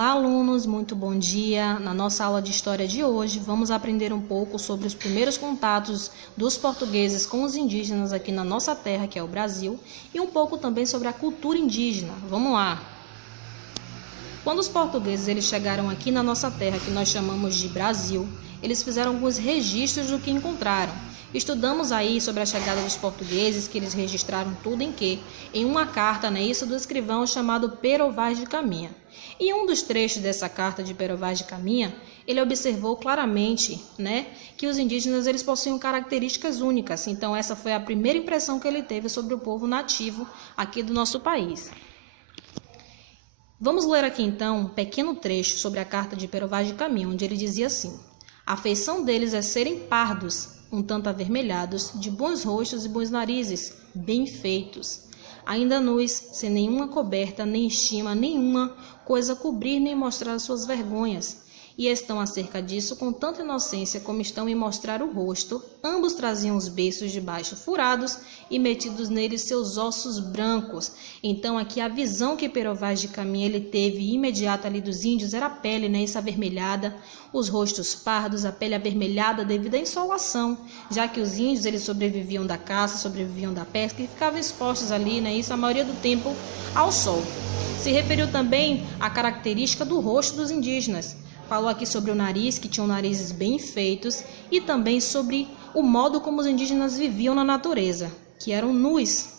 Olá, alunos, muito bom dia. Na nossa aula de história de hoje, vamos aprender um pouco sobre os primeiros contatos dos portugueses com os indígenas aqui na nossa terra, que é o Brasil, e um pouco também sobre a cultura indígena. Vamos lá! Quando os portugueses eles chegaram aqui na nossa terra, que nós chamamos de Brasil, eles fizeram alguns registros do que encontraram. Estudamos aí sobre a chegada dos portugueses, que eles registraram tudo em quê? Em uma carta, isso do escrivão chamado Pero Vaz de Caminha. E um dos trechos dessa carta de Pero Vaz de Caminha, ele observou claramente, que os indígenas eles possuíam características únicas. Então essa foi a primeira impressão que ele teve sobre o povo nativo aqui do nosso país. Vamos ler aqui então um pequeno trecho sobre a carta de Pero Vaz de Caminha, onde ele dizia assim: a feição deles é serem pardos, um tanto avermelhados, de bons rostos e bons narizes, bem feitos, ainda nus, sem nenhuma coberta, nem estima, nenhuma coisa cobrir nem mostrar suas vergonhas. E estão acerca disso com tanta inocência como estão em mostrar o rosto. Ambos traziam os beiços de baixo furados e metidos neles seus ossos brancos. Então aqui a visão que Pero Vaz de Caminha ele teve imediata ali dos índios era a pele, isso avermelhada, os rostos pardos, a pele avermelhada devido à insolação, já que os índios eles sobreviviam da caça, sobreviviam da pesca e ficavam expostos ali, isso a maioria do tempo ao sol. Se referiu também à característica do rosto dos indígenas. Falou aqui sobre o nariz, que tinham narizes bem feitos, e também sobre o modo como os indígenas viviam na natureza, que eram nus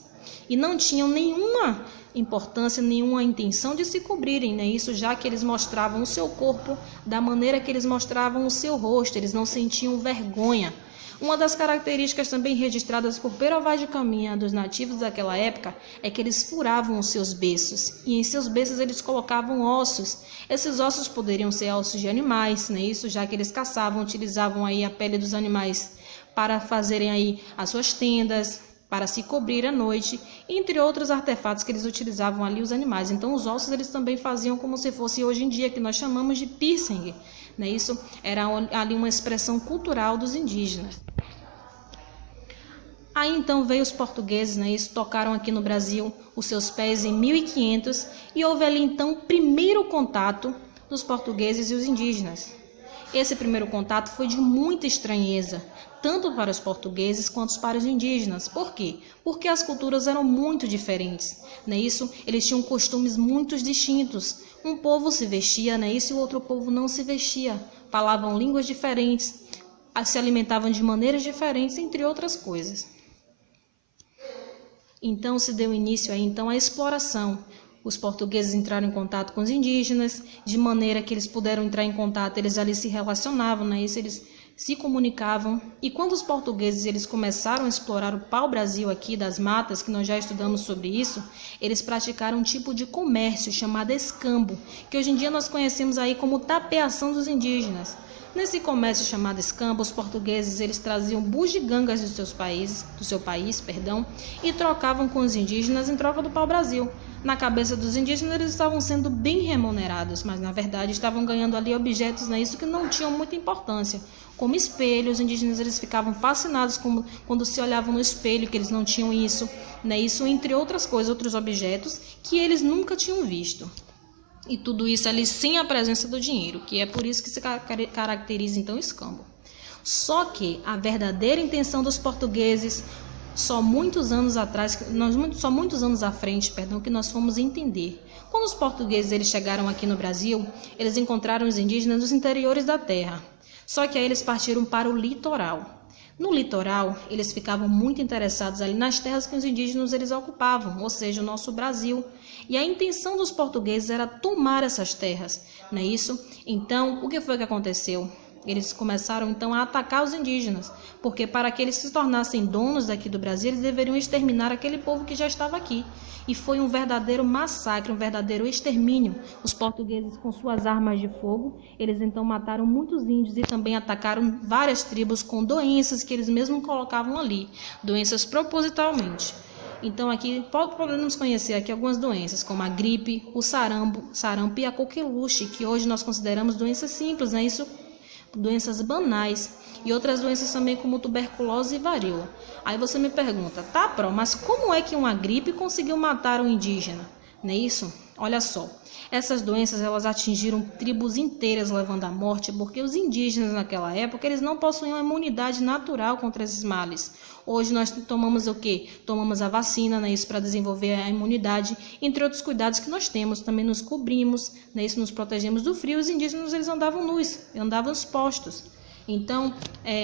e não tinham nenhuma importância, nenhuma intenção de se cobrirem, isso já que eles mostravam o seu corpo da maneira que eles mostravam o seu rosto, eles não sentiam vergonha. Uma das características também registradas por Pero Vaz de Caminha dos nativos daquela época é que eles furavam os seus beiços e em seus beiços eles colocavam ossos. Esses ossos poderiam ser ossos de animais, isso já que eles caçavam, utilizavam aí a pele dos animais para fazerem aí as suas tendas, para se cobrir à noite, entre outros artefatos que eles utilizavam ali os animais. Então os ossos eles também faziam como se fosse hoje em dia, que nós chamamos de piercing, Isso era ali uma expressão cultural dos indígenas. Aí então veio os portugueses, tocaram aqui no Brasil os seus pés em 1500 e houve ali então o primeiro contato dos portugueses e os indígenas. Esse primeiro contato foi de muita estranheza, tanto para os portugueses quanto para os indígenas. Por quê? Porque as culturas eram muito diferentes, Eles tinham costumes muito distintos. Um povo se vestia, e o outro povo não se vestia. Falavam línguas diferentes, se alimentavam de maneiras diferentes, entre outras coisas. Então se deu início aí então à exploração. Os portugueses entraram em contato com os indígenas, de maneira que eles puderam entrar em contato, eles ali se relacionavam, eles se comunicavam. E quando os portugueses eles começaram a explorar o pau-brasil aqui das matas, que nós já estudamos sobre isso, eles praticaram um tipo de comércio chamado escambo, que hoje em dia nós conhecemos aí como tapeação dos indígenas. Nesse comércio chamado escambo, os portugueses eles traziam bugigangas do seu país, e trocavam com os indígenas em troca do pau-brasil. Na cabeça dos indígenas eles estavam sendo bem remunerados, mas na verdade estavam ganhando ali objetos, isso que não tinham muita importância, como espelhos. Os indígenas eles ficavam fascinados quando se olhavam no espelho, que eles não tinham isso, isso entre outras coisas, outros objetos que eles nunca tinham visto. E tudo isso ali sem a presença do dinheiro, que é por isso que se caracteriza então o escambo. Só que a verdadeira intenção dos portugueses, só muitos anos à frente, que nós fomos entender. Quando os portugueses eles chegaram aqui no Brasil, eles encontraram os indígenas nos interiores da terra. Só que aí eles partiram para o litoral. No litoral, eles ficavam muito interessados ali nas terras que os indígenas eles ocupavam, ou seja, o nosso Brasil. E a intenção dos portugueses era tomar essas terras, isso? Então, o que foi que aconteceu? Eles começaram então a atacar os indígenas, porque para que eles se tornassem donos daqui do Brasil, eles deveriam exterminar aquele povo que já estava aqui. E foi um verdadeiro massacre, um verdadeiro extermínio. Os portugueses com suas armas de fogo, eles então mataram muitos índios e também atacaram várias tribos com doenças que eles mesmos colocavam ali, doenças propositalmente. Então aqui podemos conhecer aqui algumas doenças, como a gripe, o sarampo e a coqueluche, que hoje nós consideramos doenças simples, Isso doenças banais e outras doenças também como tuberculose e varíola. Aí você me pergunta, mas como é que uma gripe conseguiu matar um indígena? Isso? Olha só, essas doenças elas atingiram tribos inteiras, levando à morte, porque os indígenas naquela época eles não possuíam imunidade natural contra esses males. Hoje nós tomamos o quê? Tomamos a vacina, né, isso para desenvolver a imunidade, entre outros cuidados que nós temos. Também nos cobrimos, né, isso nos protegemos do frio. Os indígenas eles andavam nus, andavam expostos. Então,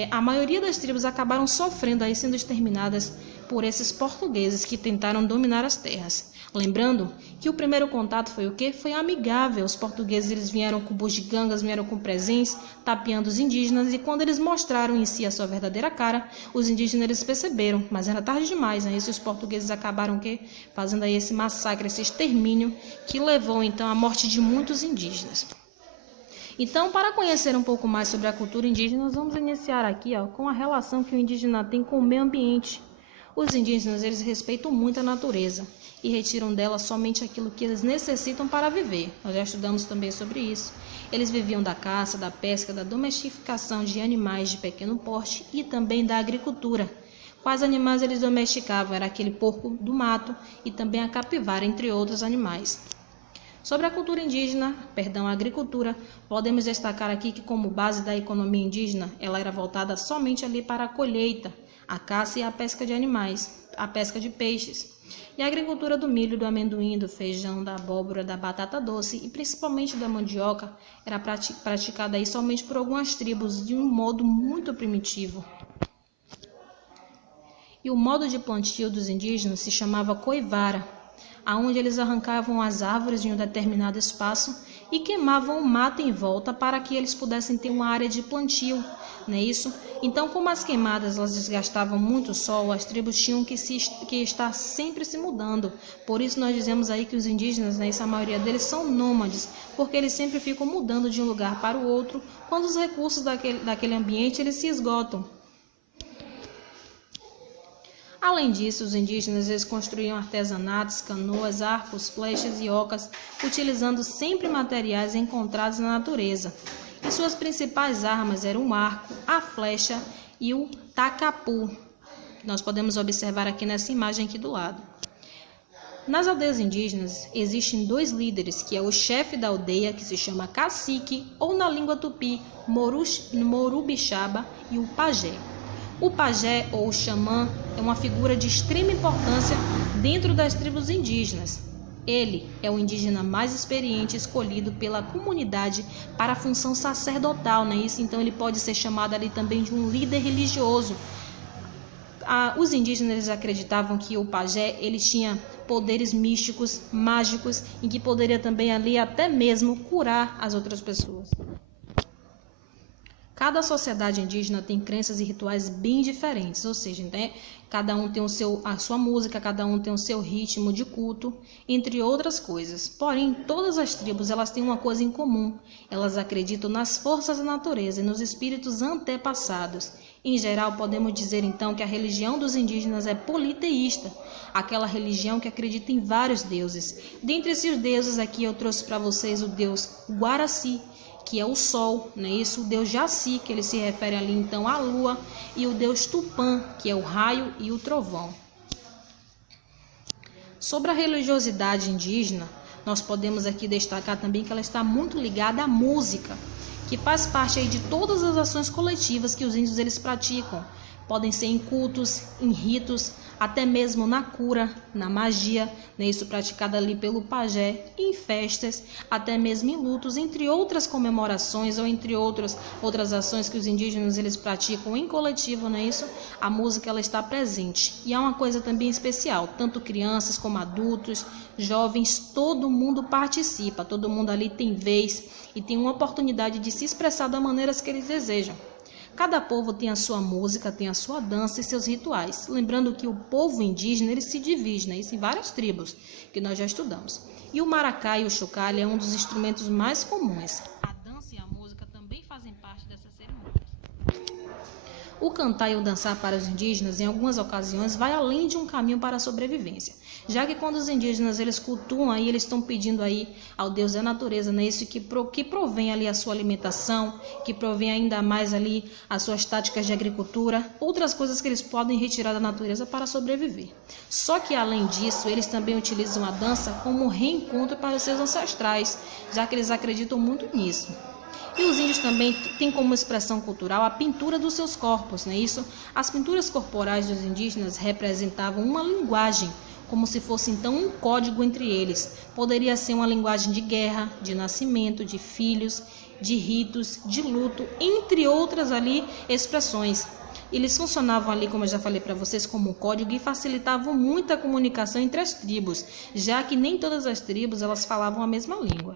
a maioria das tribos acabaram sofrendo, aí sendo exterminadas por esses portugueses que tentaram dominar as terras. Lembrando que o primeiro contato foi o quê? Foi amigável. Os portugueses eles vieram com bugigangas, vieram com presentes, tapeando os indígenas, e quando eles mostraram em si a sua verdadeira cara, os indígenas eles perceberam, mas era tarde demais, né? E os portugueses acabaram fazendo aí esse massacre, esse extermínio, que levou então à morte de muitos indígenas. Então, para conhecer um pouco mais sobre a cultura indígena, nós vamos iniciar aqui com a relação que o indígena tem com o meio ambiente. Os indígenas eles respeitam muito a natureza e retiram dela somente aquilo que eles necessitam para viver. Nós já estudamos também sobre isso. Eles viviam da caça, da pesca, da domesticação de animais de pequeno porte e também da agricultura. Quais animais eles domesticavam? Era aquele porco do mato e também a capivara, entre outros animais. Sobre a cultura indígena, a agricultura, podemos destacar aqui que como base da economia indígena, ela era voltada somente ali para a colheita, a caça e a pesca de animais, a pesca de peixes. E a agricultura do milho, do amendoim, do feijão, da abóbora, da batata doce e principalmente da mandioca era praticada aí somente por algumas tribos de um modo muito primitivo. E o modo de plantio dos indígenas se chamava coivara, aonde eles arrancavam as árvores em um determinado espaço e queimavam o mato em volta para que eles pudessem ter uma área de plantio, não é isso? Então, como as queimadas elas desgastavam muito o solo, as tribos tinham que estar sempre se mudando. Por isso nós dizemos aí que os indígenas, né, a maioria deles são nômades, porque eles sempre ficam mudando de um lugar para o outro, quando os recursos daquele ambiente eles se esgotam. Além disso, os indígenas eles construíam artesanatos, canoas, arcos, flechas e ocas, utilizando sempre materiais encontrados na natureza. E suas principais armas eram o arco, a flecha e o tacapu. Nós podemos observar aqui nessa imagem aqui do lado. Nas aldeias indígenas existem dois líderes, que é o chefe da aldeia, que se chama cacique, ou na língua tupi, morubixaba, e o pajé. O pajé ou o xamã é uma figura de extrema importância dentro das tribos indígenas. Ele é o indígena mais experiente escolhido pela comunidade para a função sacerdotal, não é isso? Então ele pode ser chamado ali também de um líder religioso. Os indígenas eles acreditavam que o pajé ele tinha poderes místicos, mágicos, e que poderia também ali até mesmo curar as outras pessoas. Cada sociedade indígena tem crenças e rituais bem diferentes, ou seja, né, cada um tem a sua música, cada um tem o seu ritmo de culto, entre outras coisas. Porém, todas as tribos elas têm uma coisa em comum. Elas acreditam nas forças da natureza e nos espíritos antepassados. Em geral, podemos dizer então que a religião dos indígenas é politeísta, aquela religião que acredita em vários deuses. Dentre esses deuses aqui eu trouxe para vocês o deus Guaraci, que é o sol, né? Isso, o deus Jaci, que ele se refere ali então à lua, e o deus Tupã, que é o raio e o trovão. Sobre a religiosidade indígena, nós podemos aqui destacar também que ela está muito ligada à música, que faz parte aí de todas as ações coletivas que os índios eles praticam. Podem ser em cultos, em ritos, até mesmo na cura, na magia, né? Isso praticado ali pelo pajé, em festas, até mesmo em lutos, entre outras comemorações ou entre outras ações que os indígenas eles praticam em coletivo, né? Isso, a música ela está presente. E é uma coisa também especial, tanto crianças como adultos, jovens, todo mundo participa, todo mundo ali tem vez e tem uma oportunidade de se expressar da maneira que eles desejam. Cada povo tem a sua música, tem a sua dança e seus rituais. Lembrando que o povo indígena ele se divide, né? Isso em várias tribos, que nós já estudamos. E o maracá e o chocalho é um dos instrumentos mais comuns. A dança e a música também fazem parte dessas cerimônias. O cantar e o dançar para os indígenas, em algumas ocasiões, vai além de um caminho para a sobrevivência, já que quando os indígenas eles cultuam, aí eles estão pedindo aí ao Deus da natureza, né, isso que provém ali a sua alimentação, que provém ainda mais ali as suas táticas de agricultura, outras coisas que eles podem retirar da natureza para sobreviver. Só que além disso, eles também utilizam a dança como reencontro para os seus ancestrais, já que eles acreditam muito nisso. E os índios também têm como expressão cultural a pintura dos seus corpos, não é isso? As pinturas corporais dos indígenas representavam uma linguagem, como se fosse então um código entre eles. Poderia ser uma linguagem de guerra, de nascimento, de filhos, de ritos, de luto, entre outras ali expressões. Eles funcionavam ali, como eu já falei para vocês, como um código e facilitavam muito a comunicação entre as tribos, já que nem todas as tribos elas falavam a mesma língua.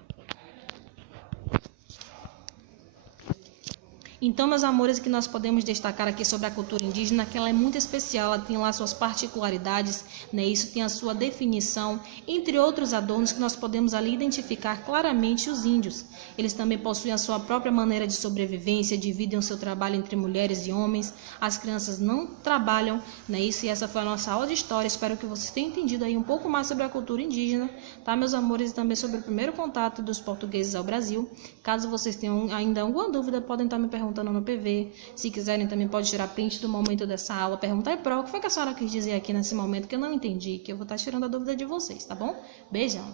Então, meus amores, o que nós podemos destacar aqui sobre a cultura indígena, que ela é muito especial, ela tem lá suas particularidades, né? Isso tem a sua definição, entre outros adornos que nós podemos ali identificar claramente os índios. Eles também possuem a sua própria maneira de sobrevivência, dividem o seu trabalho entre mulheres e homens, as crianças não trabalham, né? Isso, e essa foi a nossa aula de história. Espero que vocês tenham entendido aí um pouco mais sobre a cultura indígena, tá, meus amores, e também sobre o primeiro contato dos portugueses ao Brasil. Caso vocês tenham ainda alguma dúvida, podem estar me perguntando no PV. Se quiserem, também pode tirar print do momento dessa aula, perguntar pro o que foi que a senhora quis dizer aqui nesse momento que eu não entendi, que eu vou estar tirando a dúvida de vocês, tá bom? Beijão.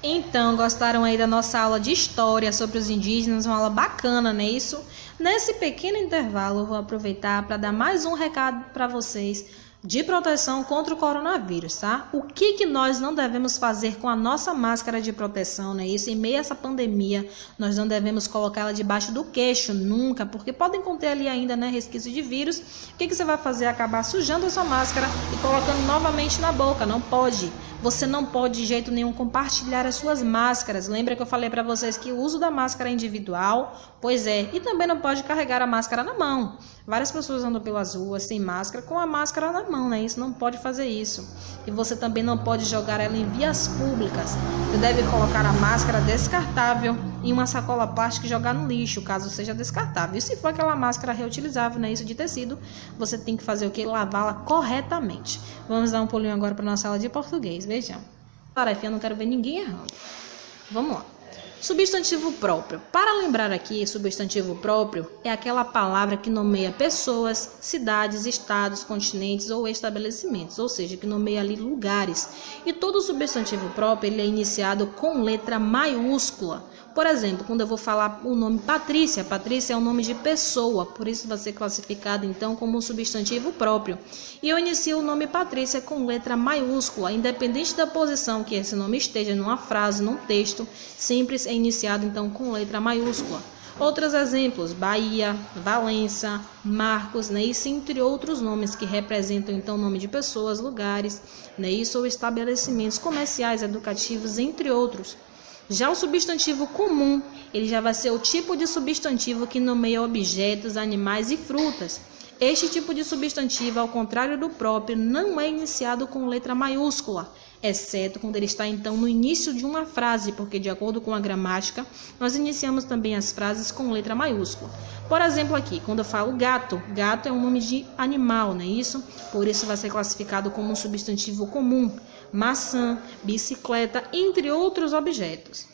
Então, gostaram aí da nossa aula de história sobre os indígenas, uma aula bacana, não é isso? Nesse pequeno intervalo, eu vou aproveitar para dar mais um recado para vocês de proteção contra o coronavírus, tá? O que nós não devemos fazer com a nossa máscara de proteção, né? Isso, em meio a essa pandemia, nós não devemos colocá-la debaixo do queixo, nunca, porque podem conter ali ainda, né, resquício de vírus. O que você vai fazer? Acabar sujando a sua máscara e colocando novamente na boca. Não pode. Você não pode de jeito nenhum compartilhar as suas máscaras. Lembra que eu falei para vocês que o uso da máscara é individual? Pois é. E também não pode carregar a máscara na mão. Várias pessoas andam pelas ruas sem máscara, com a máscara na mão, né? Isso não pode fazer isso. E você também não pode jogar ela em vias públicas. Você deve colocar a máscara descartável em uma sacola plástica e jogar no lixo, caso seja descartável. E se for aquela máscara reutilizável, né? Isso de tecido, você tem que fazer o quê? Lavá-la corretamente. Vamos dar um pulinho agora para nossa aula de português. Vejam. Tarefinha, não quero ver ninguém errando. Vamos lá. Substantivo próprio. Para lembrar aqui, substantivo próprio é aquela palavra que nomeia pessoas, cidades, estados, continentes ou estabelecimentos, ou seja, que nomeia ali lugares. E todo substantivo próprio ele é iniciado com letra maiúscula. Por exemplo, quando eu vou falar o nome Patrícia, Patrícia é um nome de pessoa, por isso vai ser classificado então como um substantivo próprio. E eu inicio o nome Patrícia com letra maiúscula, independente da posição que esse nome esteja numa frase, num texto, sempre é iniciado então com letra maiúscula. Outros exemplos, Bahia, Valença, Marcos, né? Isso entre outros nomes que representam então nome de pessoas, lugares, né? Isso ou estabelecimentos comerciais, educativos, entre outros. Já o substantivo comum, ele já vai ser o tipo de substantivo que nomeia objetos, animais e frutas. Este tipo de substantivo, ao contrário do próprio, não é iniciado com letra maiúscula, exceto quando ele está então no início de uma frase, porque de acordo com a gramática, nós iniciamos também as frases com letra maiúscula. Por exemplo aqui, quando eu falo gato, gato é um nome de animal, não é isso? Por isso vai ser classificado como um substantivo comum. Maçã, bicicleta, entre outros objetos.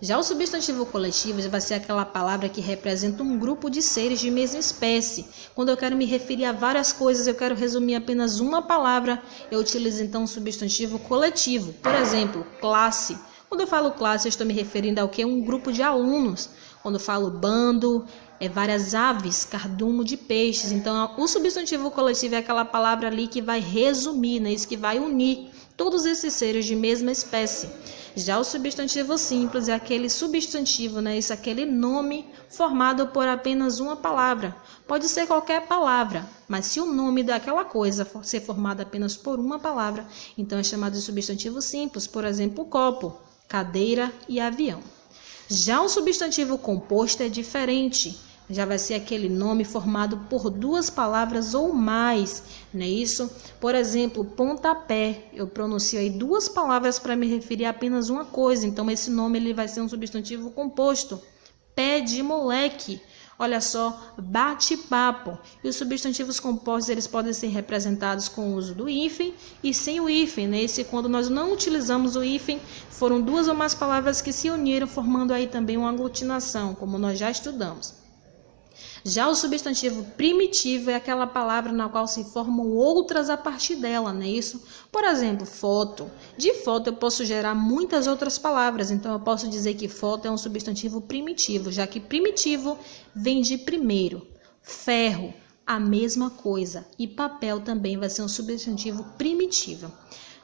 Já o substantivo coletivo vai ser aquela palavra que representa um grupo de seres de mesma espécie. Quando eu quero me referir a várias coisas, eu quero resumir apenas uma palavra, eu utilizo então o substantivo coletivo. Por exemplo, classe. Quando eu falo classe, eu estou me referindo ao que? Um grupo de alunos. Quando eu falo bando, várias aves, cardume de peixes. Então, o substantivo coletivo é aquela palavra ali que vai resumir, né? Isso que vai unir todos esses seres de mesma espécie. Já o substantivo simples é aquele substantivo, né? Isso é aquele nome formado por apenas uma palavra. Pode ser qualquer palavra, mas se o nome daquela coisa for ser formado apenas por uma palavra, então é chamado de substantivo simples. Por exemplo, copo, cadeira e avião. Já o substantivo composto é diferente. já vai ser aquele nome formado por duas palavras ou mais, não é isso? Por exemplo, pontapé, eu pronuncio aí duas palavras para me referir a apenas uma coisa, então esse nome ele vai ser um substantivo composto. Pé de moleque, olha só, bate-papo. E os substantivos compostos eles podem ser representados com o uso do hífen e sem o hífen, né? Esse quando nós não utilizamos o hífen, foram duas ou mais palavras que se uniram, formando aí também uma aglutinação, como nós já estudamos. Já o substantivo primitivo é aquela palavra na qual se formam outras a partir dela, não é isso? Por exemplo, foto. De foto eu posso gerar muitas outras palavras, então eu posso dizer que foto é um substantivo primitivo, já que primitivo vem de primeiro. Ferro, a mesma coisa. E papel também vai ser um substantivo primitivo.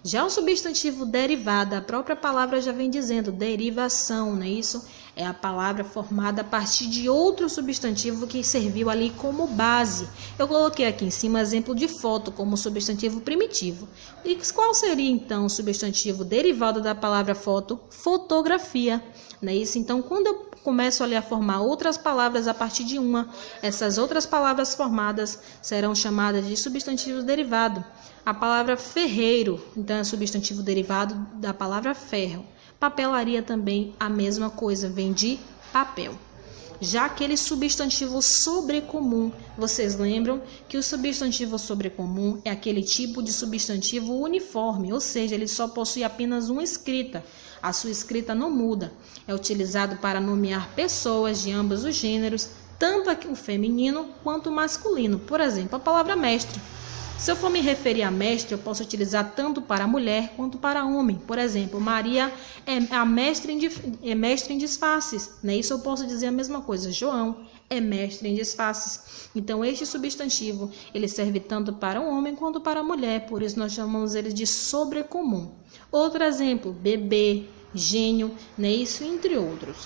Já o substantivo derivado, a própria palavra já vem dizendo derivação, não é isso? É a palavra formada a partir de outro substantivo que serviu ali como base. Eu coloquei aqui em cima exemplo de foto como substantivo primitivo. E qual seria então o substantivo derivado da palavra foto? Fotografia, não é isso? Então, quando eu começo ali a formar outras palavras a partir de uma, essas outras palavras formadas serão chamadas de substantivo derivado. A palavra ferreiro, então, é substantivo derivado da palavra ferro. Papelaria também, a mesma coisa, vem de papel. Já aquele substantivo sobrecomum, vocês lembram que o substantivo sobrecomum é aquele tipo de substantivo uniforme, ou seja, ele só possui apenas uma escrita. A sua escrita não muda. É utilizado para nomear pessoas de ambos os gêneros, tanto o feminino quanto o masculino. Por exemplo, a palavra mestre. Se eu for me referir a mestre, eu posso utilizar tanto para mulher quanto para homem. Por exemplo, Maria é mestre em disfarces, né? Isso eu posso dizer a mesma coisa. João é mestre em disfarces. Então, este substantivo, ele serve tanto para o homem quanto para a mulher, por isso nós chamamos ele de sobrecomum. Outro exemplo, bebê, gênio, né? Isso entre outros.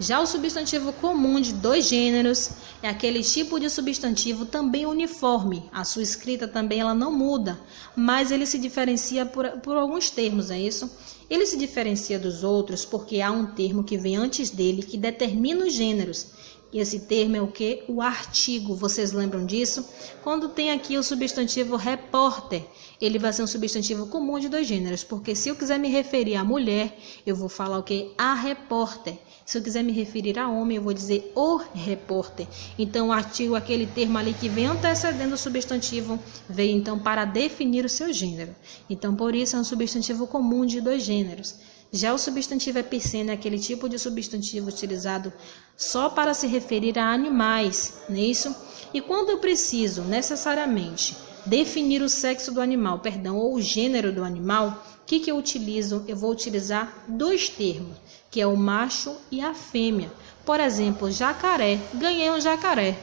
Já o substantivo comum de dois gêneros é aquele tipo de substantivo também uniforme. A sua escrita também ela não muda, mas ele se diferencia por alguns termos, é isso? Ele se diferencia dos outros porque há um termo que vem antes dele que determina os gêneros. E esse termo é o quê? O artigo. Vocês lembram disso? Quando tem aqui o substantivo repórter, ele vai ser um substantivo comum de dois gêneros, porque se eu quiser me referir à mulher, eu vou falar o quê? A repórter. Se eu quiser me referir a homem, eu vou dizer o repórter. Então, o artigo, aquele termo ali que vem antecedendo o substantivo, veio então para definir o seu gênero. Então, por isso, é um substantivo comum de dois gêneros. Já o substantivo epiceno é aquele tipo de substantivo utilizado só para se referir a animais, não é isso? E quando eu preciso necessariamente definir o sexo do animal, ou o gênero do animal, o que eu utilizo? Eu vou utilizar dois termos, que é o macho e a fêmea. Por exemplo, jacaré, ganhei um jacaré.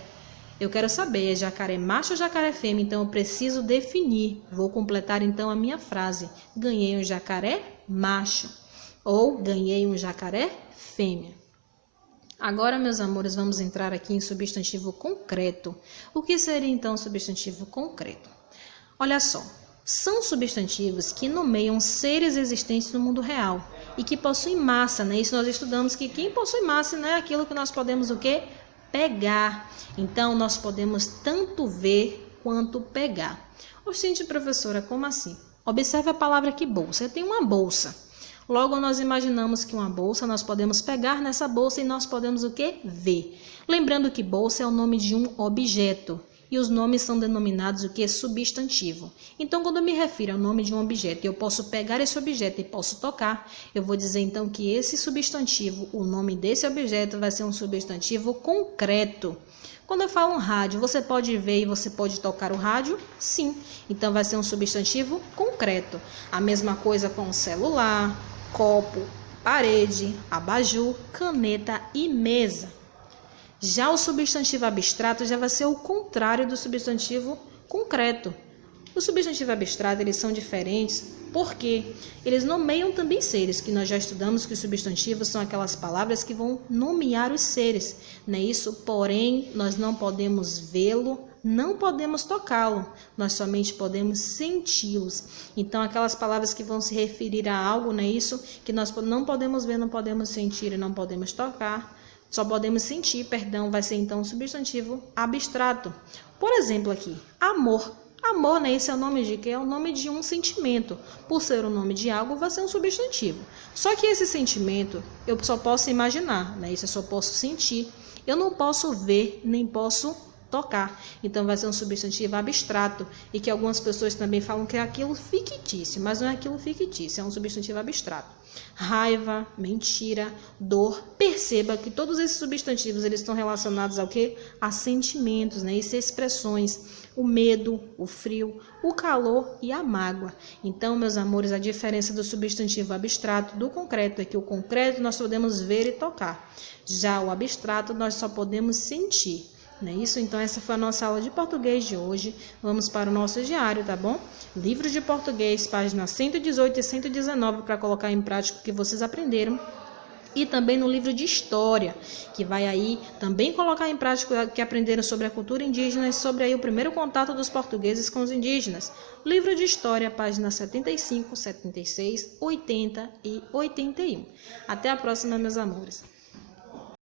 Eu quero saber, é jacaré macho ou jacaré fêmea? Então, eu preciso definir. Vou completar então a minha frase. Ganhei um jacaré macho. Ou ganhei um jacaré fêmea. Agora, meus amores, vamos entrar aqui em substantivo concreto. O que seria então substantivo concreto? Olha só, são substantivos que nomeiam seres existentes no mundo real e que possuem massa, né? Isso nós estudamos que quem possui massa, né, é aquilo que nós podemos o quê? Pegar. Então, nós podemos tanto ver quanto pegar. Oxente, professora, como assim? Observe a palavra aqui, bolsa. Eu tenho uma bolsa. Logo, nós imaginamos que uma bolsa, nós podemos pegar nessa bolsa e nós podemos o quê? Ver. Lembrando que bolsa é o nome de um objeto e os nomes são denominados o quê? Substantivo. Então, quando eu me refiro ao nome de um objeto e eu posso pegar esse objeto e posso tocar, eu vou dizer então que esse substantivo, o nome desse objeto vai ser um substantivo concreto. Quando eu falo um rádio, você pode ver e você pode tocar o rádio? Sim. Então, vai ser um substantivo concreto. A mesma coisa com o celular, copo, parede, abajur, caneta e mesa. Já o substantivo abstrato já vai ser o contrário do substantivo concreto. O substantivo abstrato, eles são diferentes porque eles nomeiam também seres, que nós já estudamos que os substantivos são aquelas palavras que vão nomear os seres, não é isso? Porém, nós não podemos vê-lo, não podemos tocá-lo, nós somente podemos senti-los. Então, aquelas palavras que vão se referir a algo, não é isso? Que nós não podemos ver, não podemos sentir e não podemos tocar, sentir, vai ser então um substantivo abstrato. Por exemplo aqui, amor. Amor, né? Esse é o nome de quê? É o nome de um sentimento. Por ser o nome de algo, vai ser um substantivo. Só que esse sentimento eu só posso imaginar, né? Isso eu só posso sentir. Eu não posso ver, nem posso tocar. Então vai ser um substantivo abstrato e que algumas pessoas também falam que é aquilo fictício, mas não é aquilo fictício, é um substantivo abstrato. Raiva, mentira, dor. Perceba que todos esses substantivos eles estão relacionados ao quê? A sentimentos, né? E expressões. O medo, o frio, o calor e a mágoa. Então, meus amores, a diferença do substantivo abstrato do concreto é que o concreto nós podemos ver e tocar. Já o abstrato nós só podemos sentir. Não é isso? Então, essa foi a nossa aula de português de hoje. Vamos para o nosso diário, tá bom? Livro de português, páginas 118 e 119, para colocar em prática o que vocês aprenderam. E também no livro de história, que vai aí também colocar em prática o que aprenderam sobre a cultura indígena e sobre aí o primeiro contato dos portugueses com os indígenas. Livro de história, páginas 75, 76, 80 e 81. Até a próxima, meus amores.